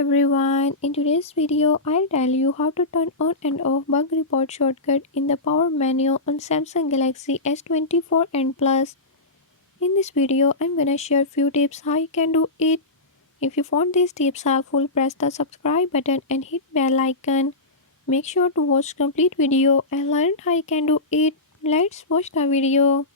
everyone, in today's video I'll tell you how to turn on and off bug report shortcut in the power menu on Samsung Galaxy S24 and Plus. In this video I'm gonna share few tips how you can do it. If you found these tips helpful, press the subscribe button and hit bell icon. Make sure to watch complete video and learn how you can do it. Let's watch the video.